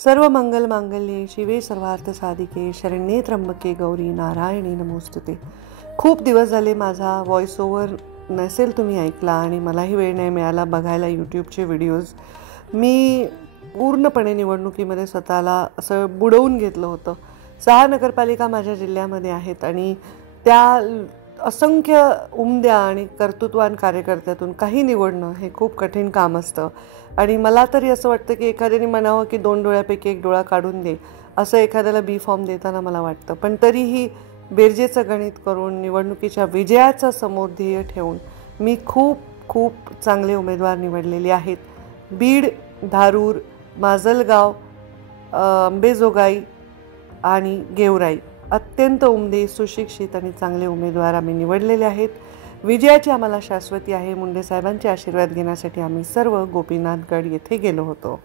सर्व मंगल मांगल्ये शिवे सर्वार्थ साधिके शरण्ये त्र्यंबके गौरी नारायणी नमोस्तुते। खूप दिवस झाले माझा व्हॉइस ओव्हर नसेल तुम्ही ऐकला आणि मलाही वेळ नाही मिळाला बघायला यूट्यूबचे व्हिडिओज। मी पूर्णपणे निवडणुकीमध्ये स्वतःला असं बुडवून घेतलं होतं। 6 नगरपालिका माझ्या जिल्ह्यामध्ये आहेत आणि त्या असंख्य उमद्या आणि कर्तृत्वान कार्यकर्त्यातून काही निवडणं हे खूप कठीण काम असतं आणि मला तरी असं वाटतं की एखाद्याने म्हणावं की 2 डोळ्यापैकी 1 डोळा काढून दे असं एखाद्याला बी फॉर्म देताना मला वाटतं। पण तरीही बेरजेचं गणित करून निवडणुकीच्या विजयाचा समोर ध्येय ठेवून मी खूप चांगले उमेदवार निवडलेले आहेत। बीड, धारूर, माजलगाव, अंबेजोगाई आणि गेवराई अत्यंत उमदे, सुशिक्षित आणि चांगले उमेदवार आम्ही निवडलेले आहेत। विजयाची आम्हाला शाश्वती आहे। मुंडे साहेबांचे आशीर्वाद घेण्यासाठी आम्ही सर्व गोपीनाथगड येथे गेलो होतो।